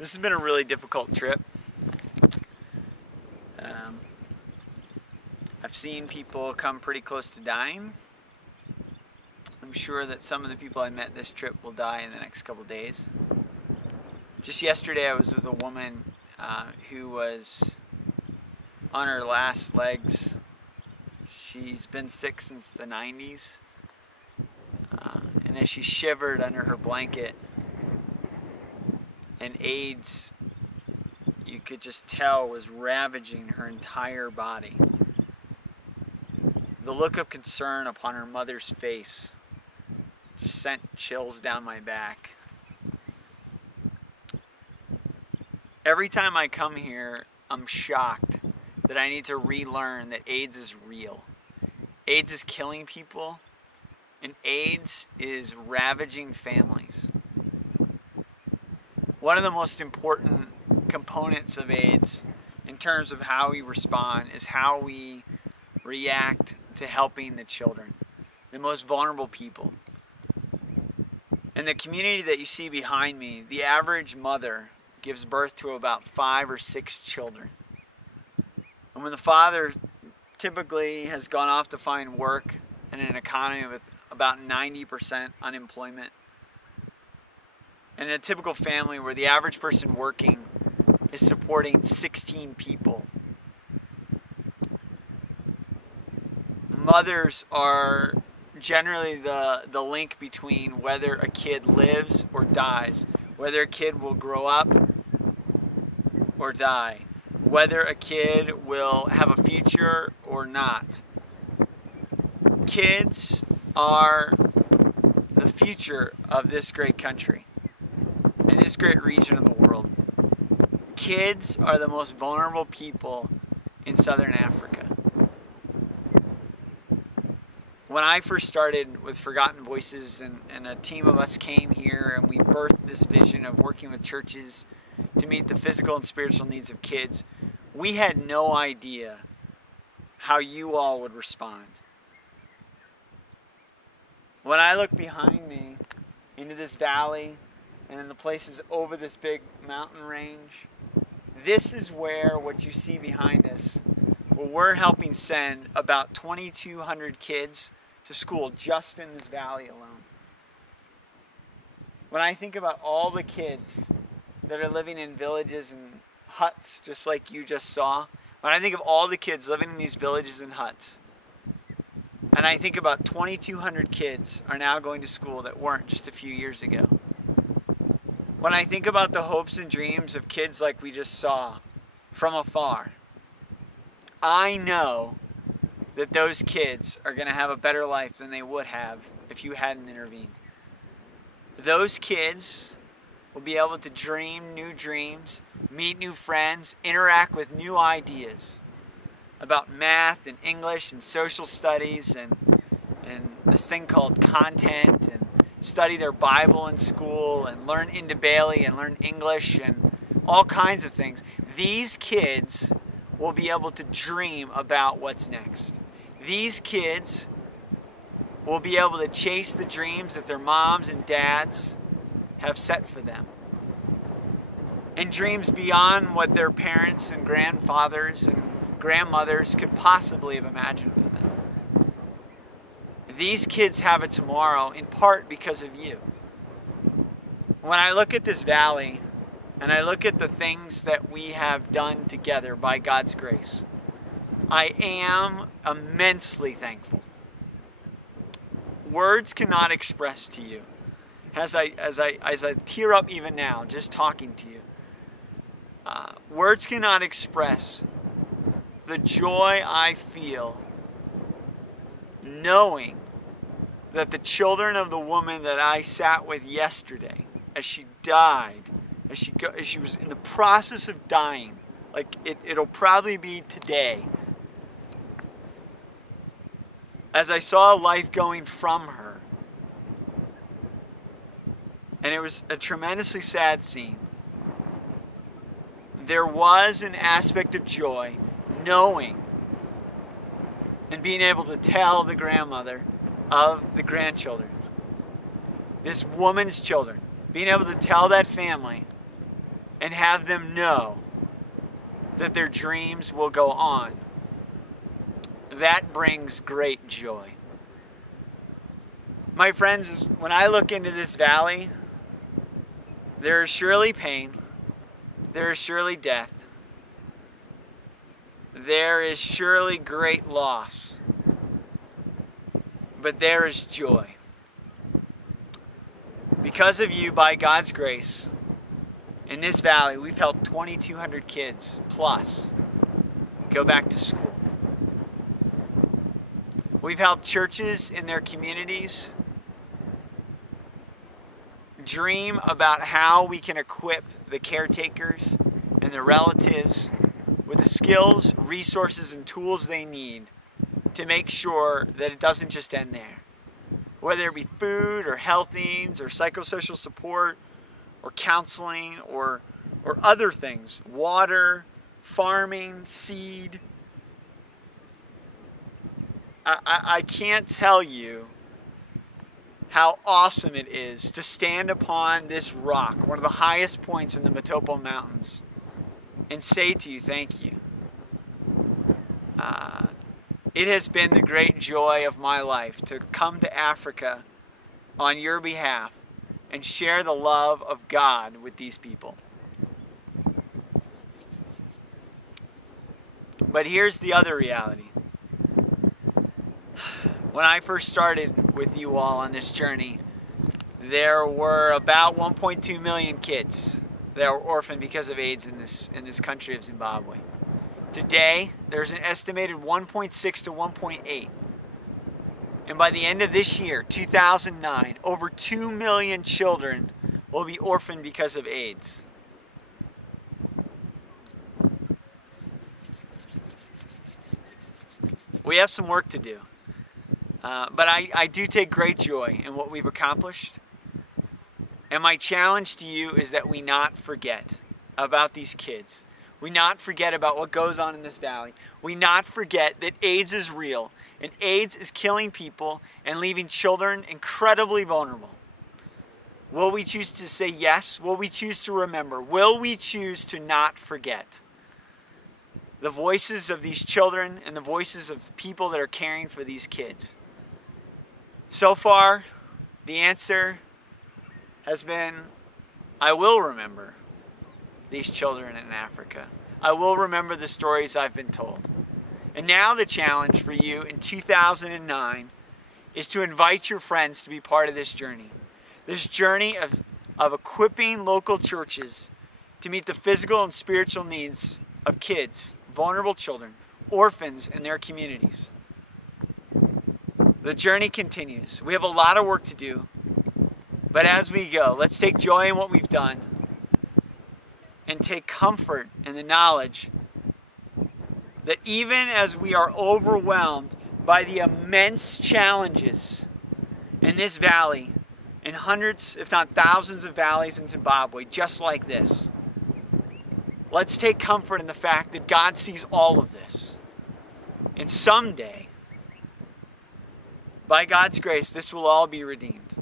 This has been a really difficult trip. I've seen people come pretty close to dying. I'm sure that some of the people I met this trip will die in the next couple days. Just yesterday I was with a woman who was on her last legs. She's been sick since the 90s. And as she shivered under her blanket, and AIDS, you could just tell, was ravaging her entire body. The look of concern upon her mother's face just sent chills down my back. Every time I come here, I'm shocked that I need to relearn that AIDS is real. AIDS is killing people, and AIDS is ravaging families. One of the most important components of AIDS in terms of how we respond is how we react to helping the children, the most vulnerable people. In the community that you see behind me, the average mother gives birth to about 5 or 6 children. And when the father typically has gone off to find work in an economy with about 90% unemployment, and in a typical family where the average person working is supporting 16 people, mothers are generally the link between whether a kid lives or dies, whether a kid will grow up or die, whether a kid will have a future or not. Kids are the future of this great country and this great region of the world. Kids are the most vulnerable people in Southern Africa. When I first started with Forgotten Voices and a team of us came here and we birthed this vision of working with churches to meet the physical and spiritual needs of kids, we had no idea how you all would respond. When I look behind me into this valley and in the places over this big mountain range, this is where what you see behind us, where we're helping send about 2,200 kids to school just in this valley alone. When I think about all the kids that are living in villages and huts just like you just saw, when I think of all the kids living in these villages and huts, and I think about 2,200 kids are now going to school that weren't just a few years ago. When I think about the hopes and dreams of kids like we just saw from afar, I know that those kids are going to have a better life than they would have if you hadn't intervened. Those kids will be able to dream new dreams, meet new friends, interact with new ideas about math and English and social studies and this thing called content, and study their Bible in school and learn Indabali and learn English and all kinds of things. These kids will be able to dream about what's next. These kids will be able to chase the dreams that their moms and dads have set for them, and dreams beyond what their parents and grandfathers and grandmothers could possibly have imagined for them. These kids have a tomorrow in part because of you. When I look at this valley and I look at the things that we have done together by God's grace, I am immensely thankful. Words cannot express to you, as I tear up even now just talking to you, words cannot express the joy I feel knowing that the children of the woman that I sat with yesterday, as she died, as she was in the process of dying, like it'll probably be today, as I saw life going from her, and it was a tremendously sad scene, there was an aspect of joy knowing and being able to tell the grandmother of the grandchildren, this woman's children, being able to tell that family and have them know that their dreams will go on. That brings great joy. My friends, when I look into this valley, there is surely pain, there is surely death, there is surely great loss, but there is joy. Because of you, by God's grace, in this valley, we've helped 2,200 kids plus go back to school. We've helped churches in their communities dream about how we can equip the caretakers and the relatives with the skills, resources, and tools they need to make sure that it doesn't just end there. Whether it be food or health needs or psychosocial support or counseling or other things, water, farming, seed. I can't tell you how awesome it is to stand upon this rock, one of the highest points in the Matopo Mountains, and say to you, thank you. It has been the great joy of my life to come to Africa on your behalf and share the love of God with these people. But here's the other reality. When I first started with you all on this journey, there were about 1.2 million kids that were orphaned because of AIDS in this country of Zimbabwe. Today, there's an estimated 1.6 to 1.8. And by the end of this year, 2009, over 2 million children will be orphaned because of AIDS. We have some work to do. But I do take great joy in what we've accomplished. And my challenge to you is that we not forget about these kids. We not forget about what goes on in this valley. We not forget that AIDS is real. And AIDS is killing people and leaving children incredibly vulnerable. Will we choose to say yes? Will we choose to remember? Will we choose to not forget the voices of these children and the voices of people that are caring for these kids? So far, the answer has been, I will remember these children in Africa. I will remember the stories I've been told. And now the challenge for you in 2009 is to invite your friends to be part of this journey. This journey of equipping local churches to meet the physical and spiritual needs of kids, vulnerable children, orphans in their communities. The journey continues. We have a lot of work to do, but as we go, let's take joy in what we've done and take comfort in the knowledge that even as we are overwhelmed by the immense challenges in this valley, in hundreds, if not thousands of valleys in Zimbabwe, just like this, let's take comfort in the fact that God sees all of this. And someday, by God's grace, this will all be redeemed.